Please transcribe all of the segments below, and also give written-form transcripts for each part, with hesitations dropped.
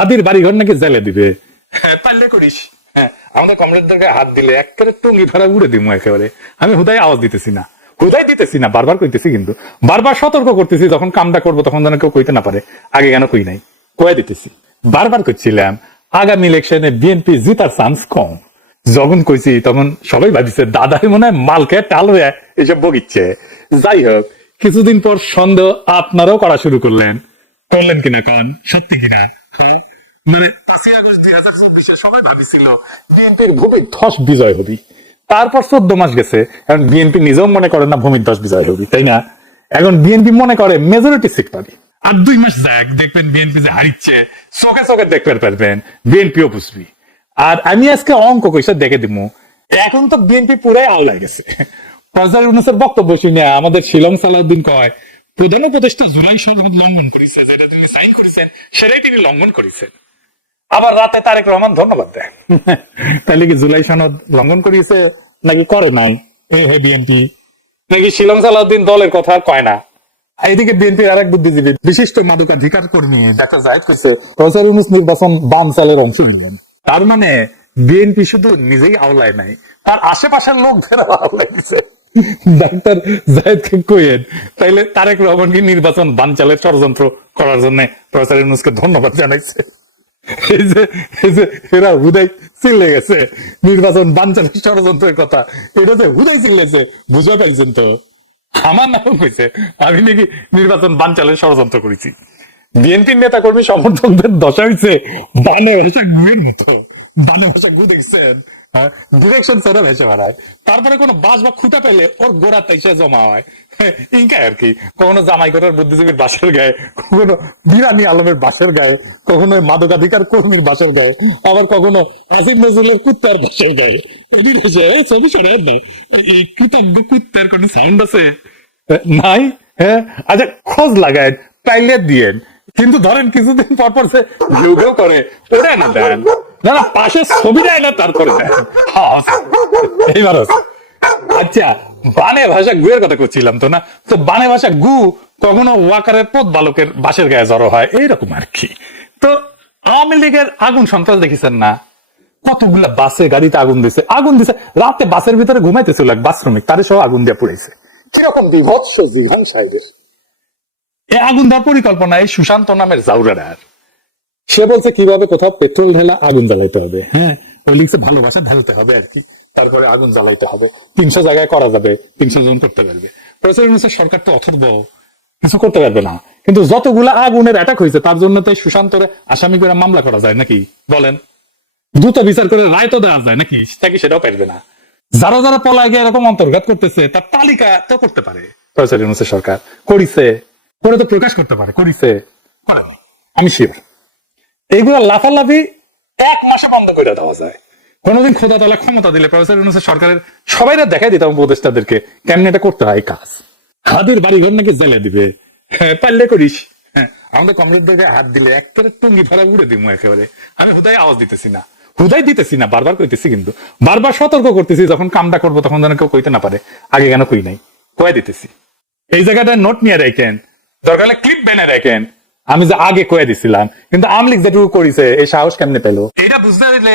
হাদির বাড়িঘর নাকি জেলে দিবে। হ্যাঁ পারলে করিস। হ্যাঁ আমাদের কমরেডদেরকে হাত দিলে একেবারে টুঙ্গি ফেরা উড়ে দিব একেবারে। আমি হুদাই আওয়াজ দিতেছি না, হুদাই দিতেছি না, বারবার কইতেছি, কিন্তু বারবার সতর্ক করতেছি যখন কামটা করবো তখন যেন কেউ কইতে না পারে আগে কেন কই নাই, কয়ে দিতেছি। বারবার করছিলাম আগামী ইলেকশনে বিএনপি জিতার চান্স কম। যখন কইছি তখন সবাই ভাবিছে দাদাই মনে হয় মালকে টাল হয়ে এসব বগিচ্ছে। যাই হোক, কিছুদিন পর সন্দেহ আপনারাও করা শুরু করলেন কিনা কন, সত্যি কিনা? হ্যাঁ মানে 5ই আগস্ট 2024 সবাই ভাবিছিল বিএনপির ভূমিধ্বস বিজয় হবি। তারপর 14 মাস গেছে, এখন বিএনপি নিজেও মনে করে না ভূমিধ্বস বিজয় হবি, তাই না? এখন বিএনপি মনে করে মেজরিটি সিট পাবি। আর 2 মাস যাক দেখবেন বিএনপি যে হারিচ্ছে, চোখে চোখে দেখতে পারবেন, বিএনপিও বুঝবি। আর আমি আজকে অঙ্ক কইসা দেখে দিব, এখন তো বিএনপি পুরাই আওলাই গেছে। প্রফেসর ইউনূসের বক্তব্য শুনে আমাদের শিলং সালাউদ্দিন কয় প্রধান উপদেষ্টা জুলাই সনদ লঙ্ঘন করেছে, যেটা তিনি সাইন করেছেন সেটাই তিনি লঙ্ঘন করেছেন। আবার রাতে তারেক রহমান ধন্যবাদ দেন। তাহলে কি জুলাই সনদ লঙ্ঘন করিয়েছে নাকি করে নাই বিএনপি? নাকি শিলং সালাউদ্দিন দলের কথা কয় না? এইদিকে বিএনপির আরেক বুদ্ধিজীবী বিশিষ্ট মাদকাধিকার কর্মী ডাক্তার জাহিদ কইছে প্রফেসর ইউনূস নির্বাচন বাম চালের অংশ নিলেন। তার মানে বিএনপি শুধু নিজেই আওলায় নাই, তার আশেপাশের লোকদের আওলায় দিছে। ডাক্তার জাহিদকে কইেন তাইলে তারেক রহমান কি নির্বাচন বানচালের ষড়যন্ত্র করার জন্য প্রফেসর ইউনূসকে ধন্যবাদ জানাইছে। এই যে এরা হুদাই চিল্লে গেছে নির্বাচন বানচালের ষড়যন্ত্রের কথা, এটা যে হুদাই চিল্লেছে বুঝতে পারছেন তো? আমার নাম কইছে আমি নাকি নির্বাচন বানচালের ষড়যন্ত্র করেছি। বিএনপির নেতা কর্মী সমর্থকদের দশা হয়েছে বানে ভাষা গুয়ের মতো। বানে ভাষা গু দেখছেন, ডিরেকশন ছাড়া ভেসে বেড়ায়। তারপরে কোনো বাস বা খুঁটা পেলে ওর গোড়া তাইসা জমা হয়। ইনকা আর কি, কখনো জামাই কোটার বুদ্ধিজীবীর বাসের গায়ে, কখনো বিরামি আলমের বাসের গায়ে, কখনো মাদকাধিকার কর্মীর বাসের গায়ে, আবার কখনো অ্যাসিড নজরুলের কুত্তার বাসের গায়ে। ছবি সরে কৃতজ্ঞ কুত্তার কোনো সাউন্ড আছে নাই? হ্যাঁ আচ্ছা খোঁজ লাগায় পাইলে দিয়েন, কিন্তু ধরেন কিছুদিন পর পর সে ঘেউ ঘেউ করে ওটা না দেন, না না পাশে ছবি দেয় না তারপরে দেন। এইবার আচ্ছা বানে ভাষা গুয়ের কথা করছিলাম তো না, তো বানে ভাষা গু কখনো ওয়াকারের পথ বালকের বাসের গায়ে জড়ো হয় এইরকম আর কি। তো আওয়ামী লীগের আগুন সন্ত্রাস দেখেছেন না? কতগুলা বাসে গাড়িতে আগুন দিছে রাতে বাসের ভিতরে ঘুমাইতেছিল এক বাস শ্রমিক, তারে সহ আগুন দিয়ে পুড়াইছে। কিরকম বিভৎস জীবন সাহেবের। এই আগুন দেওয়ার পরিকল্পনা এই সুশান্ত নামের জাউরার। সে বলছে কিভাবে কোথাও পেট্রোল ঢেলা আগুন জ্বালাইতে হবে। হ্যাঁ ওই লিখছে ভালোবাসা ঢেলতে হবে আর কি, তারপরে আগুন জ্বালাইতে হবে। 300 জায়গায় করা যাবে, 300 জন করতে পারবে। প্রফেসর সরকার তো অথর্ব, কিছু করতে পারবে না। কিন্তু যতগুলা আগুনের অ্যাটাক হয়েছে তার জন্য তাই সুশান্তরে আসামি করে মামলা করা যায় নাকি বলেন? দ্রুত বিচার করে রায় তো দেওয়া যায় নাকি? তাকে সেটাও পারবে না। যারা যারা পলায় গিয়ে এরকম অন্তর্ঘাত করতেছে তার তালিকা তো করতে পারে প্রফেসর সরকার, করিছে, করে তো প্রকাশ করতে পারে, করিছে, করেনি, আমি শিওর। এইগুলা লাফালাফি 1 মাসে বন্ধ করে দেওয়া যায়। কোনোদিন খোদা তালা ক্ষমতা দিলে প্রফেসর ইউনূসের সরকারের সবাইরা দেখাই দিতাম উপদেষ্টাদেরকে কেমনি এটা করতে হয় কাজ। হাদির বাড়িঘর নাকি জেলে দিবে। হ্যাঁ পারলে করিস। হ্যাঁ আমাদের কমরেডদেরকে হাত দিলে একেবারে টুঙ্গি ফেরা উড়ে দিব একেবারে। আমি হুদাই আওয়াজ দিতেছি না, বারবার কইতেছি, কিন্তু বারবার সতর্ক করতেছি যখন কামটা করবো তখন যেন কেউ কইতে না পারে আগে কেন কই নাই, কয়ে দিতেছি। এই জায়গাটা নোট নিয়ে রাখেন, দরকার হলে ক্লিপ বেনে রাখেন। আমি যে আগে কয়ে দিছিলাম, কিন্তু আওয়ামী লীগ যেটুকু করেছে এই সাহস কেমনে পেলো এটা বুঝতে দিলে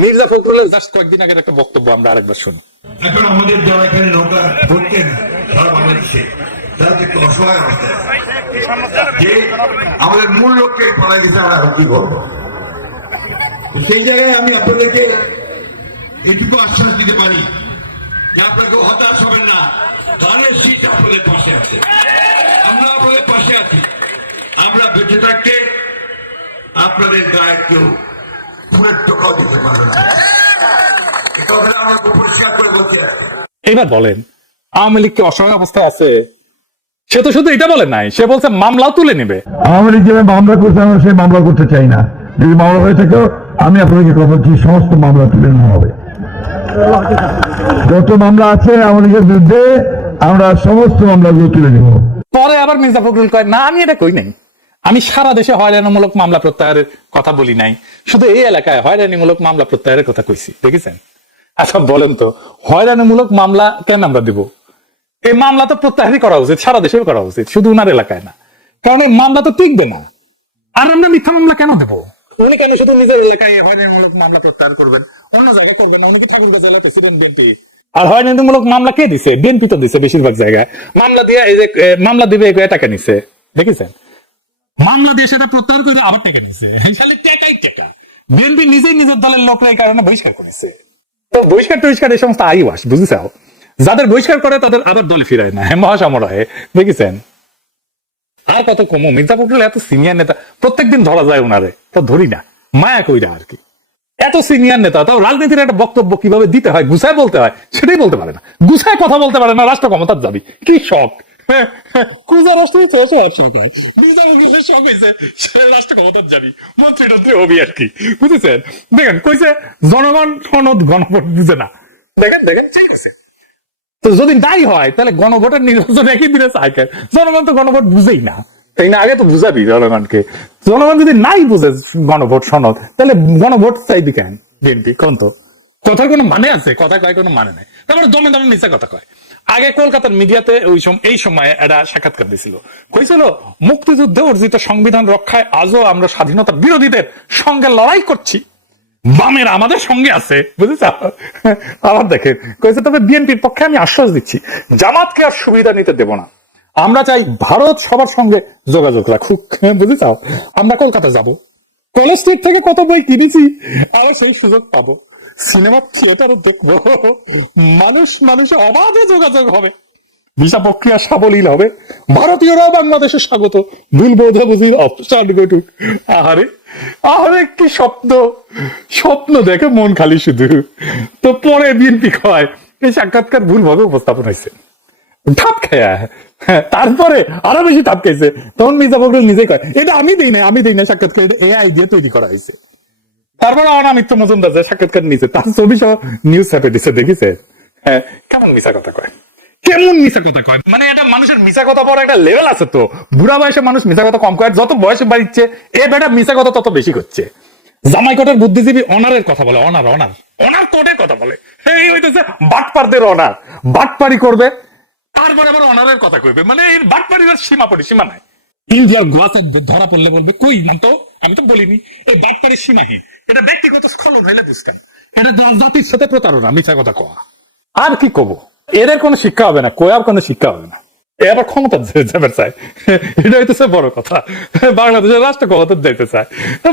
মির্জা ফখরুলের জাস্ট কয়েকদিন আগের একটা বক্তব্য আমরা আরেকবার শুনি। এখন আমাদের যারা এখানে নৌকা ধরতেন সারা বাংলাদেশে তারা একটু অসহায় অবস্থায়, যে আমাদের মূল লক্ষ্যে পড়াই দিতে আমরা কি করবো। সেই জায়গায় আমি আপনাদেরকে এটুকু আশ্বাস দিতে পারি যে আপনাকে হতাশ হবেন না, ধানের শীত আপনাদের পাশে আছে, আমরা আপনাদের পাশে আছি। আমরা বেঁচে থাকতে আপনাদের গায়ে কেউ ফুলের টোকাও দিতে পারবে না। এবার বলেন আওয়ামী লীগ কি অসহায় অবস্থায় আছে? সে তো শুধু এটা বলে নাই, সে বলছে মামলাও তুলে নিবে। আওয়ামী লীগ যেভাবে মামলা করছে আমরা সেই মামলা করতে চাই না। যদি মামলা হয়ে থাকে আমি আপনাদেরকে কথা বলছি সমস্ত মামলা তুলে নেওয়া হবে। যত মামলা আছে আওয়ামী লীগের বিরুদ্ধে আমরা সমস্ত মামলাগুলো তুলে নেব। পরে আবার মির্জা ফখরুল কয় না আমি এটা কই নাই, আমি সারা দেশে হয়রানিমূলক মামলা প্রত্যাহারের কথা বলি নাই, শুধু এই এলাকায় হয়রানিমূলক মামলা প্রত্যাহারের কথা কইছি। দেখেছেন? আচ্ছা বলেন তো হয়রানিমূলক মামলা কেন আমরা দিব? এই মামলা তো প্রত্যাহারই করা উচিত, সারা দেশে করা উচিত, শুধু উনার এলাকায় না। কারণ এই মামলা তো টিকবে না। আর আমরা মিথ্যা মামলা কেন দেব? উনি কেন শুধু নিজের এলাকায় হয়রানিমূলক মামলা প্রত্যাহার করবেন, অন্য জায়গায় করবেন না? উনি তো ঠাকুরগাঁ জেলার প্রেসিডেন্ট বিএনপি। আর হয়রানিমূলক মামলা কে দিছে? বিএনপি তো দিছে বেশিরভাগ জায়গায়। মামলা দিয়ে এই যে মামলা দিবে এগুলো টাকা নিছে, দেখেছেন? মামলা দিয়ে সেটা প্রত্যাহার করে আবার টাকা নিছে, খালি টাকাই টাকা। বিএনপি নিজেই নিজের দলের লোকরা এই কারণে বহিষ্কার করেছে। তো বহিষ্কার টহিষ্কার এই সমস্ত আইওয়াস, বুঝেছাও? যাদের বহিষ্কার করে তাদের আবার দলে ফিরায় না, মহাসমরাহে, দেখেছেন? আর কত কমো, মির্জা ফখরুল এত সিনিয়র নেতা, প্রত্যেকদিন ধরা যায় ওনারে, তো ধরি না, মায়া কইরা আর কি। এত সিনিয়র নেতা, তাও রাজনীতির একটা বক্তব্য কিভাবে দিতে হয়, গুছায় বলতে হয়, সেটাই বলতে পারে না। গুছায় কথা বলতে পারে না, রাষ্ট্র ক্ষমতার দাবি, কি শখ! কুজা রাষ্ট্র শখ হয়েছে, রাষ্ট্র ক্ষমতার যাবি, মন্ত্রী টন্ত্রী হবি আর কি, বুঝেছেন? দেখেন কইছে জনগণ সনদ গণভোট বুঝে না, দেখেন দেখেন ঠিক আছে। তো যদি নাই হয় তাহলে গণভোটের নির্বাচন একই দিনে চাইকেন, জনগণ তো গণভোট বুঝেই না, তাই না? আগে তো বুঝাবি জনগণকে। জনগণ যদি নাই বুঝে গণভোট সনদ, তাহলে গণভোট চাইবি কেন বিএনপি? কোন তো কথার কোনো মানে আছে? কথা কয় কোনো মানে নাই, তারপরে দমে দমে নিচে কথা কয়। আগে কলকাতার মিডিয়াতে এই সময় একটা সাক্ষাৎকার দিছিল, কইছিল মুক্তিযুদ্ধে অর্জিত সংবিধান রক্ষায় আজও আমরা স্বাধীনতা বিরোধীদের সঙ্গে লড়াই করছি, বামের আমাদের সঙ্গে আছে, বুঝেছ? আবার দেখেন কইছে, তবে বিএনপির পক্ষে আমি আশ্বাস দিচ্ছি, জামাতকে আর সুবিধা নিতে দেব না। আমরা চাই ভারত সবার সঙ্গে যোগাযোগ রাখুক, বুঝেছ? আমরা কলকাতা যাব, কলেজ স্ট্রিট থেকে কত বই কিনেছি, আর সেই সুযোগ পাবো, সিনেমা থিয়েটারও দেখবো, মানুষে অবাধে যোগাযোগ হবে, ভিসা প্রক্রিয়া সাবলীল হবে, ভারতীয়রাও বাংলাদেশে স্বাগত, ভুল বোঝাবুঝির অপসারণ ঘটুক। আহারে আহারে কি স্বপ্ন দেখে মন খালি শুধু। তো পরে বিএনপি কয় এই সাক্ষাৎকার ভুলভাবে উপস্থাপন হয়েছে, ঠাপ খায়া। তারপরে আরো বেশি ঠাপ খাইছে, তখন মির্জা ফখরুল নিজেই কয় এটা আমি দিই না সাক্ষাৎকার, এটা এআই দিয়ে তৈরি করা হয়েছে। তারপরে অনামিত্য মজুমদার যে সাক্ষাৎকার নিয়েছে তার ছবি সহ নিউজ ছাপে দিচ্ছে, দেখেছে? হ্যাঁ, কেমন মিশা কথা কয়, কেমন মিশা কথা কয়। মানে এটা মানুষের মিশা কথা বড় একটা লেভেল আছে। তো বুড়া বয়সে মানুষ মিশা কথা কম কয়, যত বয়সে বাড়িচ্ছে এ বেটা মিশা কথা তত বেশি করছে। জামাই কোটের বুদ্ধিজীবী অনারের কথা বলে, অনার কোটের কথা বলে, এই হইতেছে বাটপারদের অনার, বাটপারি করবে তারপরে আবার অনারের কথা কইবে। মানে এই বাটপারির সীমা নাই। ইন্ডিয়ার গোয়াতে ধরা পড়লে বলবে কই নাম তো, আমি তো বলিনি। এই বাটপারির সীমাহীন, এটা ব্যক্তিগত স্খলন হইলে বুঝতেন, এটা জাতির সাথে প্রতারণা, মিথ্যা কথা কওয়া। আর কি কব, এদের কোনো শিক্ষা হবে না, কয়ার কোনো শিক্ষা হবে না। এ আবার ক্ষমতা যাবে চায়, এটা হইতেছে বড় কথা। বাংলাদেশের রাষ্ট্র ক্ষমতা যাইতে চায়,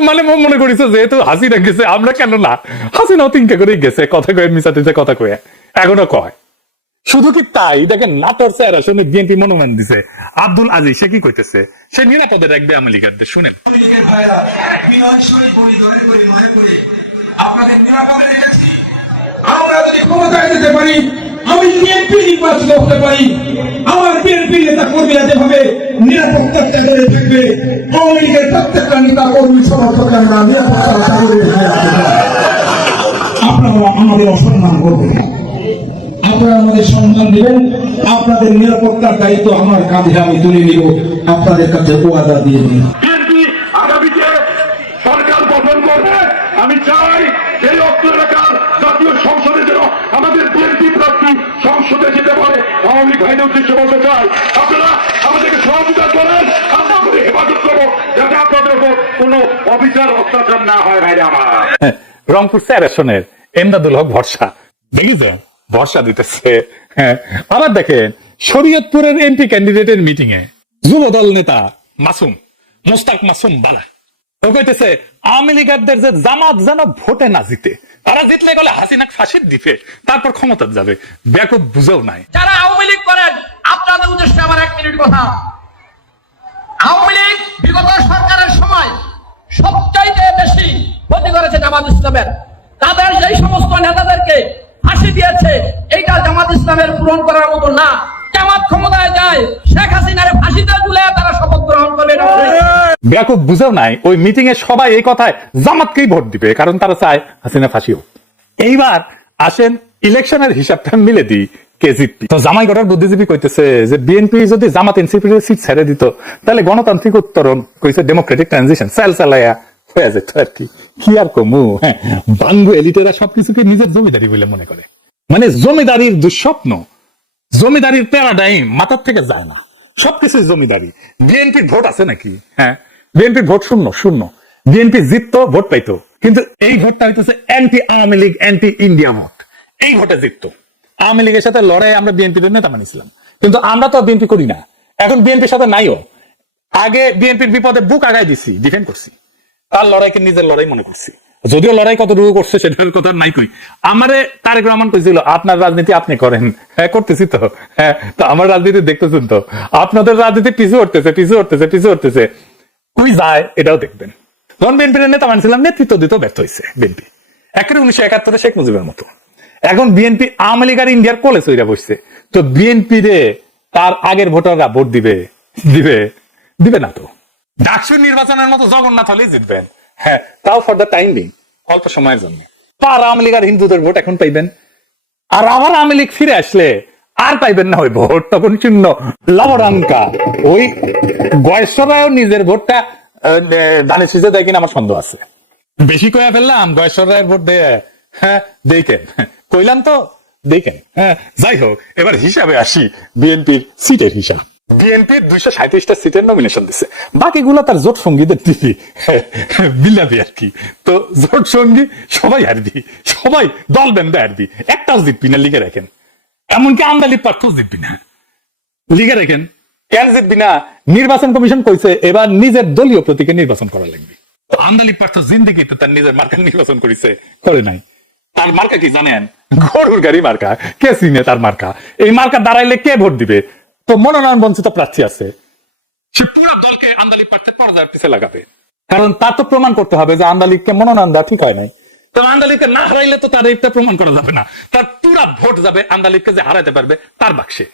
মানে মনে করিছে যেহেতু হাসিনা গেছে আমরা কেন না, হাসিনাও তিনকে করেই গেছে, কথা কয়ে মিশাতে কথা কয়ে এখনো কয়। শুধু কি তাই, দেখেন নাটোর স্যার আসলে বিএনপি মনোনয়ন দিছে আব্দুল আজিজ, সে কি কইতেছে, সে নিরাপদে রাখবে আওয়ামী লীগারদের, শুনেন। আপনাদের নিরাপদে রেখেছি, আমরা যদি ক্ষমতায় যেতে পারি, আমি বিএনপি নির্বাচিত হতে পারি, আমার বিএনপি নেতা কর্মীরা যেভাবে নিরাপত্তার চাদরে থাকবে, আওয়ামী লীগের প্রত্যেকটা নেতা কর্মী সমর্থকরা নিরাপত্তার চাদরে আপনারা আমাদের অসম্মান করবেন, আপনারা আমাদের সম্মান দিবেন, আপনাদের নিরাপত্তার দায়িত্ব আমার কাঁধে আমি তুলে নিব, আপনাদের কাছে ওয়াদা দিয়ে দিই। আগামীতে সরকার গঠন করবে, আমি চাই এই অর্থ এলাকার জাতীয় সংসদে যেন আমাদের বিএনপি প্রার্থী সংসদে যেতে পারে। আওয়ামী লীগ ভাইদের উদ্দেশ্যে বলতে চাই, আপনারা আমাদেরকে সহযোগিতা করেন, আমরা আপনাদের হেফাজত করবো, যাতে আপনাদের উপর কোনো অবিচার অত্যাচার না হয়। ভাইরা আমার, রংপুর স্যার আসনের এমদাদুল হক ভরসা, দেখেছেন ভরসা দিতেছে। হ্যাঁ, আবার দেখেন শরীয়তপুরের এমপি ক্যান্ডিডেটের মিটিং এ যুবদল নেতা মোস্তাক মাসুম বালা ও কইতেছে আওয়ামী লীগারদের যে জামাত যেন ভোটে না জিতে, তারা জিতলে গেলে হাসিনাকে ফাঁসির দিবে, তারপর ক্ষমতা যাবে। ব্যাপক বুঝেও নাই। যারা আওয়ামী লীগ করেন, আপনাদের উদ্দেশ্যে আমার 1 মিনিট কথা। আওয়ামী লীগ বিগত সরকারের সময় সবচাইতে বেশি ক্ষতি করেছে জামাত ইসলামের। তাদের যেই সমস্ত নেতাদেরকে ফাঁসি দিয়েছে, এইটা জামাত ইসলামের পূরণ করার মতো না। জামাত ক্ষমতায় যায়, শেখ হাসিনার ফাঁসিতে ঝুলে তারা শপথ গ্রহণ করবে। ব্যাপক বুঝেও নাই। ওই মিটিং এ সবাই এই কথায় জামাতকেই ভোট দিবে, কারণ তারা চায় হাসিনা ফাঁসি হোক। এইবার আসেন ইলেকশনের হিসাবটা মিলে দিই, কে জিতবে। তো জামাই গড়ার বুদ্ধিজীবী কইতেছে যে বিএনপি যদি জামাত এনসিপির সিট ছেড়ে দিত, তাহলে গণতান্ত্রিক উত্তরণ কইছে ডেমোক্রেটিক ট্রানজিশন চালাইয়া হয়ে যেত আর কি। কি আর কমু, হ্যাঁ, বাঙ্গু এলিটেরা সবকিছুকে নিজের জমিদারি বলে মনে করে। মানে জমিদারির দুঃস্বপ্ন, জমিদারির প্যারাডাইম মাথার থেকে যায় না, সবকিছু জমিদারি। বিএনপির ভোট আছে নাকি? হ্যাঁ, বিএনপির ভোট শূন্য। বিএনপি জিততো, ভোট পাইতো, কিন্তু এই ভোটটা হইতেছে anti Awami League, anti India vote. এই ভোটে জিততো। আওয়ামী লীগের সাথে লড়াই আমরা বিএনপির নেতা মানিছিলাম, কিন্তু আমরা তো বিএনপি করি না, এখন বিএনপির সাথে নাইও। আগে বিএনপির বিপদে বুক আগায় দিছি, ডিফেন্ড করছি, তার লড়াইকে নিজের লড়াই মনে করছি। যদিও লড়াই কতটুকু করছে সেটার কথা নাই কই। আমারে তারেক রহমান কইছিল আপনার রাজনীতি আপনি করেন। হ্যাঁ, করতেছি তো। হ্যাঁ, তো আমার রাজনীতি দেখতেছেন তো, আপনাদের রাজনীতি পিছু হটতেছে কই যায় এটাও দেখবেন। যখন বিএনপির নেতা মানছিলাম, নেতৃত্ব দিতেও ব্যর্থ হয়েছে বিএনপি, একেবারে 1971 শেখ মুজিবের মতো। এখন বিএনপি আওয়ামী লীগ আর ইন্ডিয়ার কোলে চইরা বসছে, তো বিএনপি রে তার আগের ভোটাররা ভোট দিবে না তো। ডাকসু নির্বাচনের মতো জগন্নাথ হলেই জিতবেন, হ্যাঁ, তাও ফর দ্য টাইম বিং, অল্প সময়ের জন্য। তার আওয়ামী লীগ আর হিন্দুদের ভোট এখন পাইবেন, আর আবার আওয়ামী লীগ ফিরে আসলে আর পাইবেন না ওই ভোট, তখন শূন্য লবডাঙ্কা। ওই গয়েশ্বররাও নিজের ভোটটা ধানের শীষে দেয় কিনা আমার সন্দেহ আছে। বেশি কয়া ফেললাম, গয়েশ্বর রায়ের ভোট দেয়। হ্যাঁ, দেখেন, কইলাম তো, দেখেন। হ্যাঁ, যাই হোক, এবার হিসাবে আসি, বিএনপির সিটের হিসাব। বিএনপির 237টা সিটের নমিনেশন দিচ্ছে, বাকিগুলো তার জোট সঙ্গীদের দিবি, বিলাবি আর কি। তো জোট সঙ্গী সবাই হারবি, সবাই দল বেঁধে হারবি, একটাও জিতবি না, লিখে রাখেন। এমনকি আমদানি প্রার্থীও জিতবি না, লিখে রাখেন। কেন জিতবি না? নির্বাচন কমিশন কইছে এবার নিজের দলীয় প্রতীকে নির্বাচন করা লাগবে। আমদানি প্রার্থী জিন্দিগি তো তার নিজের মার্কা নির্বাচন করেছে, করে নাই। তার মার্কা কি জানেন? গরুর গাড়ি মার্কা। কে চিনে তার মার্কা? এই মার্কা দাঁড়াইলে কে ভোট দিবে? তো মনোনয়ন বঞ্চিত প্রার্থী আছে, সে পুরো দলকে আন্দালিক প্রার্থীর পর্দার পিছে লাগাবে, কারণ তার তো প্রমাণ করতে হবে যে আন্দালিককে মনোনয়ন দেওয়া ঠিক হয় নাই। তো আন্দালিককে না হারাইলে তো তার এইটা প্রমাণ করা যাবে না, তার পুরা ভোট যাবে আন্দালিককে যে হারাইতে পারবে তার বাক্সে।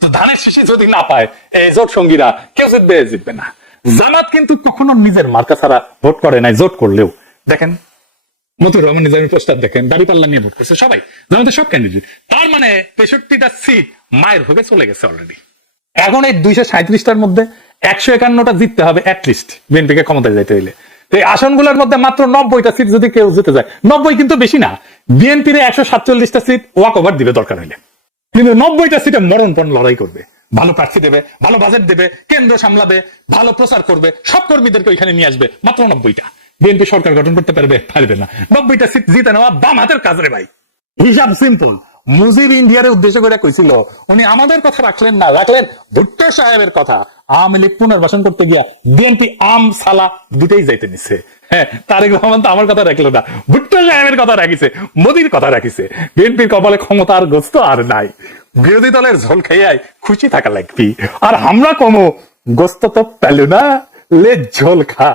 তো ধানের শীষে যদি না পায় এই জোট সঙ্গীরা, কেউ জিতবে না। জামাত কিন্তু কখনো নিজের মার্কা ছাড়া ভোট করে নাই, জোট করলেও। দেখেন মতুর রহমান নিজামীর প্রস্তাব দেখেন, দাঁড়িপাল্লা নিয়ে ভোট করছে সবাই, জামাতের সব ক্যান্ডিডেট। তার মানে 63টা সিট মায়ের ভোগে চলে গেছে অলরেডি। এখন এই 237টার মধ্যে 151টা জিততে হবে অ্যাটলিস্ট, বিএনপিকে ক্ষমতায় যাইতে হইলে। এই আসনগুলোর মধ্যে মাত্র 90টা সিট যদি কেউ জিতে যায়, 90 কিন্তু বেশি না, বিএনপির 147টা সিট ওয়াক ওভার দিবে দরকার হইলে, কিন্তু 90টা সিটে মরণপণ লড়াই করবে। ভালো প্রার্থী দেবে, ভালো বাজেট দেবে, কেন্দ্র সামলাবে, ভালো প্রচার করবে, সব কর্মীদেরকে ওইখানে নিয়ে আসবে। মাত্র 90টা। বিএনপি সরকার গঠন করতে পারবে না। 90টা সিট জিতে নেওয়া বাম হাতের কাজ রে ভাই। হিসাব সিম্পল। মুজিব ইন্ডিয়ার উদ্দেশ্য করে কইছিল, উনি আমাদের কথা রাখলেন না, রাখলেন ভুট্টো সাহেবের কথা। আওয়ামী লীগ পুনর্বাসন করতে গিয়া বিএনপি আম সালা দুটেই যাইতে নিচ্ছে। হ্যাঁ, তারেক রহমান তো আমার কথা রাখলো না, ভুট্টো সাহেবের কথা রাখিছে, মোদির কথা রাখিছে। বিএনপির কপালে ক্ষমতার গোস্ত আর নাই, বিরোধী দলের ঝোল খাইয়াই খুশি থাকা লাগবি। আর আমরা কোনো গোস্ত তো পেল না, লে ঝোল খা।